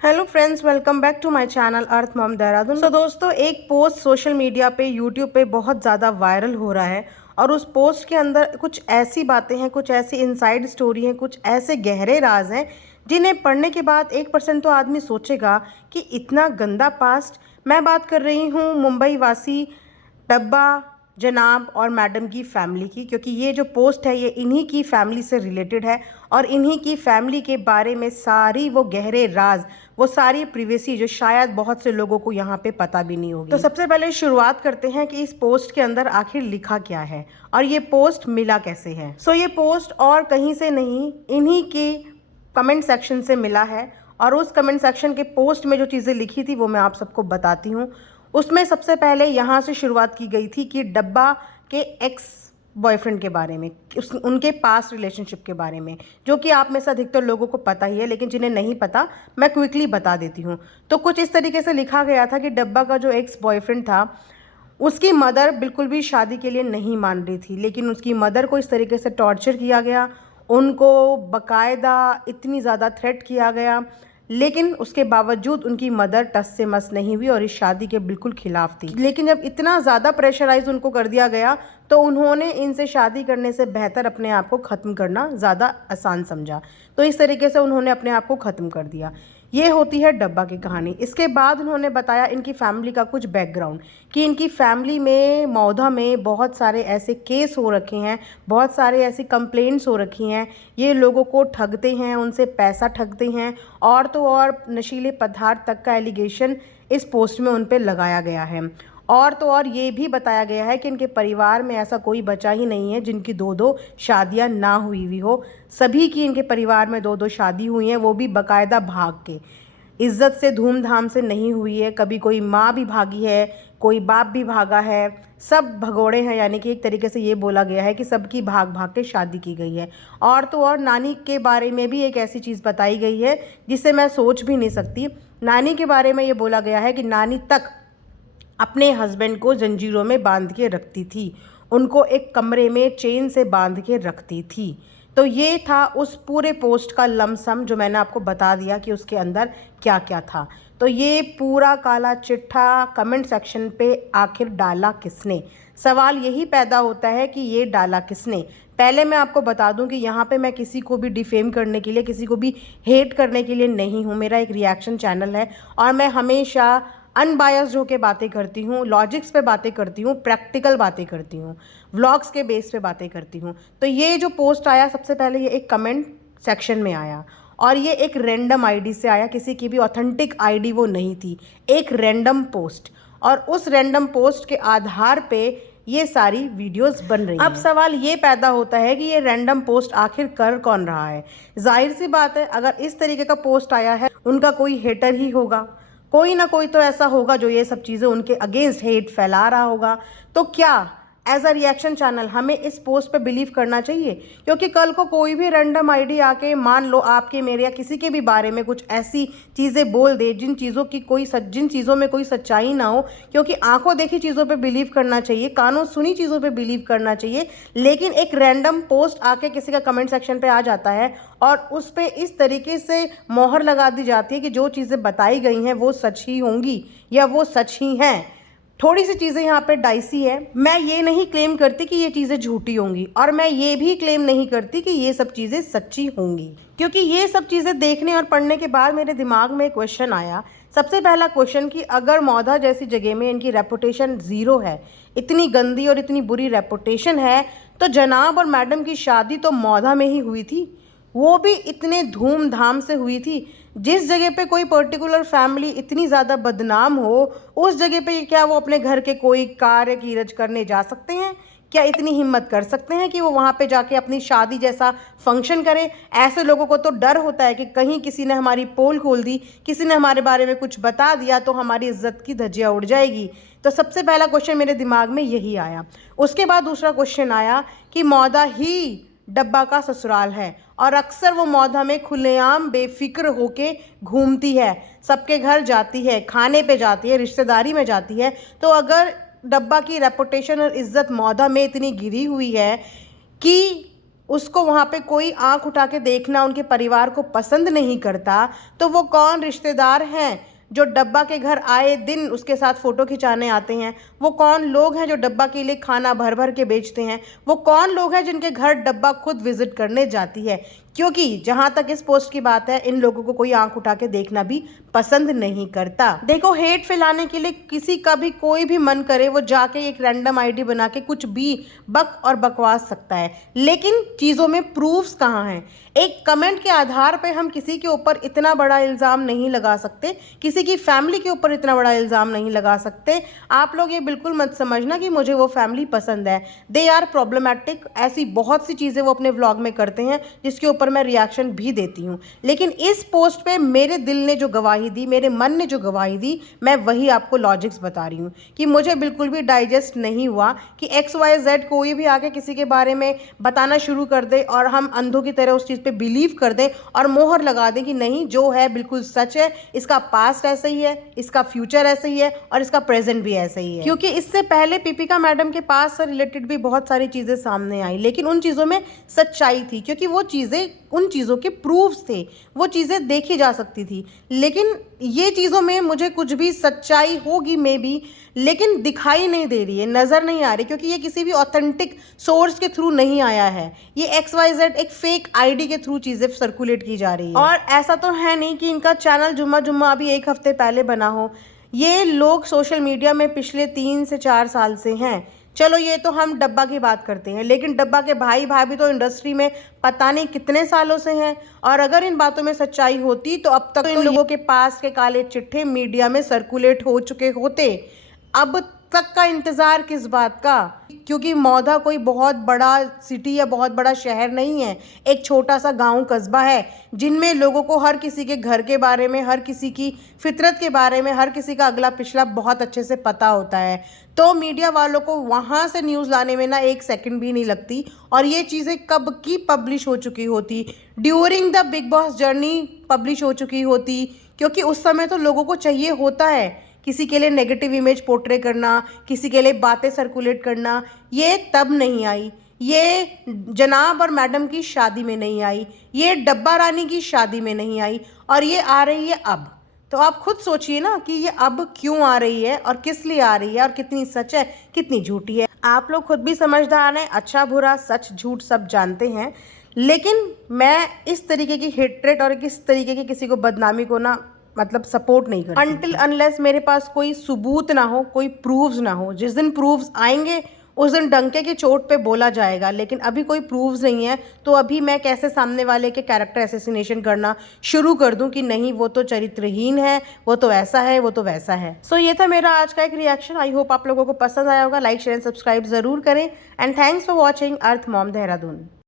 Hello friends, welcome back to my channel Earth Mom Dehradun. दोस्तों, एक post social media पे YouTube पे बहुत ज़्यादा वायरल हो रहा है और उस पोस्ट के अंदर कुछ ऐसी बातें हैं, कुछ ऐसी इनसाइड स्टोरी हैं, कुछ ऐसे गहरे राज हैं जिन्हें पढ़ने के बाद 1% तो आदमी सोचेगा कि इतना गंदा पास्ट। मैं बात कर रही हूँ मुंबई वासी डब्बा जनाब और मैडम की फैमिली की, क्योंकि ये जो पोस्ट है ये इन्हीं की फैमिली से रिलेटेड है और इन्हीं की फैमिली के बारे में सारी वो गहरे राज, वो सारी प्रिवेसी जो शायद बहुत से लोगों को यहाँ पे पता भी नहीं होगी। तो सबसे पहले शुरुआत करते हैं कि इस पोस्ट के अंदर आखिर लिखा क्या है और ये पोस्ट मिला कैसे है। ये पोस्ट और कहीं से नहीं, इन्हीं के कमेंट सेक्शन से मिला है और उस कमेंट सेक्शन के पोस्ट में जो चीज़ें लिखी थी वो मैं आप सबको बताती हूँ। उसमें सबसे पहले यहाँ से शुरुआत की गई थी कि डब्बा के एक्स बॉयफ्रेंड के बारे में, उनके पास्ट रिलेशनशिप के बारे में, जो कि आप में से अधिकतर लोगों को पता ही है, लेकिन जिन्हें नहीं पता मैं क्विकली बता देती हूँ। तो कुछ इस तरीके से लिखा गया था कि डब्बा का जो एक्स बॉयफ्रेंड था उसकी मदर बिल्कुल भी शादी के लिए नहीं मान रही थी, लेकिन उसकी मदर को इस तरीके से टॉर्चर किया गया, उनको बकायदा इतनी ज़्यादा थ्रेट किया गया, लेकिन उसके बावजूद उनकी मदर टस से मस नहीं हुई और इस शादी के बिल्कुल खिलाफ थी। लेकिन जब इतना ज़्यादा प्रेशराइज उनको कर दिया गया तो उन्होंने इनसे शादी करने से बेहतर अपने आप को ख़त्म करना ज़्यादा आसान समझा। तो इस तरीके से उन्होंने अपने आप को ख़त्म कर दिया। ये होती है डब्बा की कहानी। इसके बाद उन्होंने बताया इनकी फैमिली का कुछ बैकग्राउंड, कि इनकी फैमिली में मौधा में बहुत सारे ऐसे केस हो रखे हैं, बहुत सारे ऐसी कंप्लेंट्स हो रखी हैं, ये लोगों को ठगते हैं, उनसे पैसा ठगते हैं और तो और नशीले पदार्थ तक का एलिगेशन इस पोस्ट में उन पर लगाया गया है। और तो और ये भी बताया गया है कि इनके परिवार में ऐसा कोई बचा ही नहीं है जिनकी दो दो शादियां ना हुई हुई हो। सभी की इनके परिवार में दो दो शादी हुई हैं, वो भी बाकायदा भाग के, इज्जत से धूमधाम से नहीं हुई है। कभी कोई माँ भी भागी है, कोई बाप भी भागा है, सब भगोड़े हैं। यानी कि एक तरीके से ये बोला गया है कि सबकी भाग भाग के शादी की गई है। और तो और नानी के बारे में भी एक ऐसी चीज़ बताई गई है जिसे मैं सोच भी नहीं सकती। नानी के बारे में ये बोला गया है कि नानी तक अपने हस्बैंड को जंजीरों में बांध के रखती थी, उनको एक कमरे में चेन से बांध के रखती थी। तो ये था उस पूरे पोस्ट का लमसम जो मैंने आपको बता दिया कि उसके अंदर क्या क्या था। तो ये पूरा काला चिट्ठा कमेंट सेक्शन पे आखिर डाला किसने? सवाल यही पैदा होता है कि ये डाला किसने। पहले मैं आपको बता दूं कि यहाँ पे मैं किसी को भी डिफेम करने के लिए, किसी को भी हेट करने के लिए नहीं हूँ। मेरा एक रिएक्शन चैनल है और मैं हमेशा अनबायस्ड होकर बातें करती हूँ, लॉजिक्स पे बातें करती हूँ, प्रैक्टिकल बातें करती हूँ, व्लॉग्स के बेस पे बातें करती हूँ। तो ये जो पोस्ट आया, सबसे पहले ये एक कमेंट सेक्शन में आया और ये एक रैंडम आईडी से आया, किसी की भी ऑथेंटिक आईडी वो नहीं थी, एक रैंडम पोस्ट। और उस रैंडम पोस्ट के आधार पे ये सारी वीडियोस बन रही हैं। अब सवाल ये पैदा होता है कि ये रैंडम पोस्ट आखिर कर कौन रहा है? जाहिर सी बात है, अगर इस तरीके का पोस्ट आया है उनका कोई हेटर ही होगा, कोई ना कोई तो ऐसा होगा जो ये सब चीज़ें उनके अगेंस्ट हेट फैला रहा होगा। तो क्या एज अ रिएक्शन चैनल हमें इस पोस्ट पे बिलीव करना चाहिए? क्योंकि कल को कोई भी रैंडम आईडी आके मान लो आपके, मेरे या किसी के भी बारे में कुछ ऐसी चीज़ें बोल दे जिन चीज़ों में कोई सच्चाई ना हो। क्योंकि आंखों देखी चीज़ों पे बिलीव करना चाहिए, कानों सुनी चीज़ों पे बिलीव करना चाहिए, लेकिन एक रैंडम पोस्ट आके किसी का कमेंट सेक्शन पे आ जाता है और उस पर इस तरीके से मोहर लगा दी जाती है कि जो चीज़ें बताई गई हैं वो सच ही होंगी या वो सच ही हैं। थोड़ी सी चीज़ें यहाँ पे डाइसी है। मैं ये नहीं क्लेम करती कि ये चीज़ें झूठी होंगी और मैं ये भी क्लेम नहीं करती कि ये सब चीज़ें सच्ची होंगी, क्योंकि ये सब चीज़ें देखने और पढ़ने के बाद मेरे दिमाग में एक क्वेश्चन आया। सबसे पहला क्वेश्चन कि अगर मौधा जैसी जगह में इनकी रेपुटेशन ज़ीरो है, इतनी गंदी और इतनी बुरी रेपुटेशन है, तो जनाब और मैडम की शादी तो मौधा में ही हुई थी, वो भी इतने धूमधाम से हुई थी। जिस जगह पे कोई पर्टिकुलर फैमिली इतनी ज़्यादा बदनाम हो, उस जगह पे क्या वो अपने घर के कोई कार्य कीरज करने जा सकते हैं? क्या इतनी हिम्मत कर सकते हैं कि वो वहाँ पे जाके अपनी शादी जैसा फंक्शन करें? ऐसे लोगों को तो डर होता है कि कहीं किसी ने हमारी पोल खोल दी, किसी ने हमारे बारे में कुछ बता दिया तो हमारी इज्जत की धज्जियाँ उड़ जाएगी। तो सबसे पहला क्वेश्चन मेरे दिमाग में यही आया। उसके बाद दूसरा क्वेश्चन आया कि मौदा ही डब्बा का ससुराल है और अक्सर वो मौधा में खुलेआम बेफिक्र होके घूमती है, सबके घर जाती है, खाने पे जाती है, रिश्तेदारी में जाती है। तो अगर डब्बा की रेपुटेशन और इज्जत मौधा में इतनी गिरी हुई है कि उसको वहाँ पे कोई आंख उठा के देखना उनके परिवार को पसंद नहीं करता, तो वो कौन रिश्तेदार हैं जो डब्बा के घर आए दिन उसके साथ फ़ोटो खिंचाने आते हैं? वो कौन लोग हैं जो डब्बा के लिए खाना भर भर के बेचते हैं? वो कौन लोग हैं जिनके घर डब्बा खुद विजिट करने जाती है? क्योंकि जहाँ तक इस पोस्ट की बात है, इन लोगों को कोई आंख उठा के देखना भी पसंद नहीं करता। देखो, हेट फैलाने के लिए किसी का भी कोई भी मन करे वो जाके एक रैंडम आईडी बना के कुछ भी बक और बकवास सकता है, लेकिन चीज़ों में प्रूफ्स कहाँ हैं? एक कमेंट के आधार पे हम किसी के ऊपर इतना बड़ा इल्ज़ाम नहीं लगा सकते, किसी की फैमिली के ऊपर इतना बड़ा इल्ज़ाम नहीं लगा सकते। आप लोग ये बिल्कुल मत समझना कि मुझे वो फैमिली पसंद है। They are problematic. ऐसी बहुत सी चीज़ें वो अपने व्लॉग में करते हैं जिसके ऊपर मैं रिएक्शन भी देती हूँ, लेकिन इस पोस्ट पे मेरे दिल ने जो गवाही दी, मेरे मन ने जो गवाही दी, मैं वही आपको लॉजिक्स बता रही हूँ कि मुझे बिल्कुल भी डाइजेस्ट नहीं हुआ कि XYZ कोई भी आके किसी के बारे में बताना शुरू कर दे और हम अंधों की तरह उस चीज़ पे बिलीव कर दें और मोहर लगा दें कि नहीं, जो है बिल्कुल सच है, इसका पास्ट ऐसा ही है, इसका फ्यूचर ऐसा ही है और इसका प्रेजेंट भी ऐसा ही है। क्योंकि इससे पहले पीपिका मैडम के पास से रिलेटेड भी बहुत सारी चीज़ें सामने आई, लेकिन उन चीज़ों में सच्चाई थी, क्योंकि वो चीज़ें, उन चीज़ों के प्रूफ्स थे, वो चीज़ें देखी जा सकती थी। लेकिन ये चीज़ों में मुझे कुछ भी सच्चाई होगी मे बी, लेकिन दिखाई नहीं दे रही है, नज़र नहीं आ रही, क्योंकि ये किसी भी ऑथेंटिक सोर्स के थ्रू नहीं आया है। ये XYZ एक फेक आईडी के थ्रू चीज़ें सर्कुलेट की जा रही है। और ऐसा तो है नहीं कि इनका चैनल जुम्मा जुम्मा अभी एक हफ्ते पहले बना हो। ये लोग सोशल मीडिया में पिछले 3 से 4 साल से हैं। चलो, ये तो हम डब्बा की बात करते हैं, लेकिन डब्बा के भाई भाभी तो इंडस्ट्री में पता नहीं कितने सालों से हैं। और अगर इन बातों में सच्चाई होती तो अब तक तो इन लोगों के पास के काले चिट्ठे मीडिया में सर्कुलेट हो चुके होते। अब तक का इंतज़ार किस बात का? क्योंकि मौधा कोई बहुत बड़ा सिटी या बहुत बड़ा शहर नहीं है, एक छोटा सा गांव कस्बा है, जिनमें लोगों को हर किसी के घर के बारे में, हर किसी की फितरत के बारे में, हर किसी का अगला पिछला बहुत अच्छे से पता होता है। तो मीडिया वालों को वहाँ से न्यूज़ लाने में ना एक सेकंड भी नहीं लगती, और ये चीज़ें कब की पब्लिश हो चुकी होती, during the big boss journey publish हो चुकी होती, क्योंकि उस समय तो लोगों को चाहिए होता है किसी के लिए नेगेटिव इमेज पोर्ट्रे करना, किसी के लिए बातें सर्कुलेट करना। ये तब नहीं आई, ये जनाब और मैडम की शादी में नहीं आई, ये डब्बा रानी की शादी में नहीं आई, और ये आ रही है अब। तो आप खुद सोचिए ना कि ये अब क्यों आ रही है और किस लिए आ रही है और कितनी सच है, कितनी झूठी है। आप लोग खुद भी समझदार हैं, अच्छा बुरा सच झूठ सब जानते हैं, लेकिन मैं इस तरीके की हेट्रेट और किस तरीके की किसी को बदनामी को ना मतलब सपोर्ट नहीं करती अनटिल अनलेस मेरे पास कोई सबूत ना हो, कोई प्रूफ्स ना हो। जिस दिन प्रूफ्स आएंगे उस दिन डंके की चोट पे बोला जाएगा, लेकिन अभी कोई प्रूफ्स नहीं है, तो अभी मैं कैसे सामने वाले के कैरेक्टर असैसिनेशन करना शुरू कर दूं कि नहीं वो तो चरित्रहीन है, वो तो ऐसा है, वो तो वैसा है। सो ये था मेरा आज का एक रिएक्शन। आई होप आप लोगों को पसंद आया होगा। लाइक शेयर एंड सब्सक्राइब जरूर करें, and thanks for watching earth Mom Dehradun.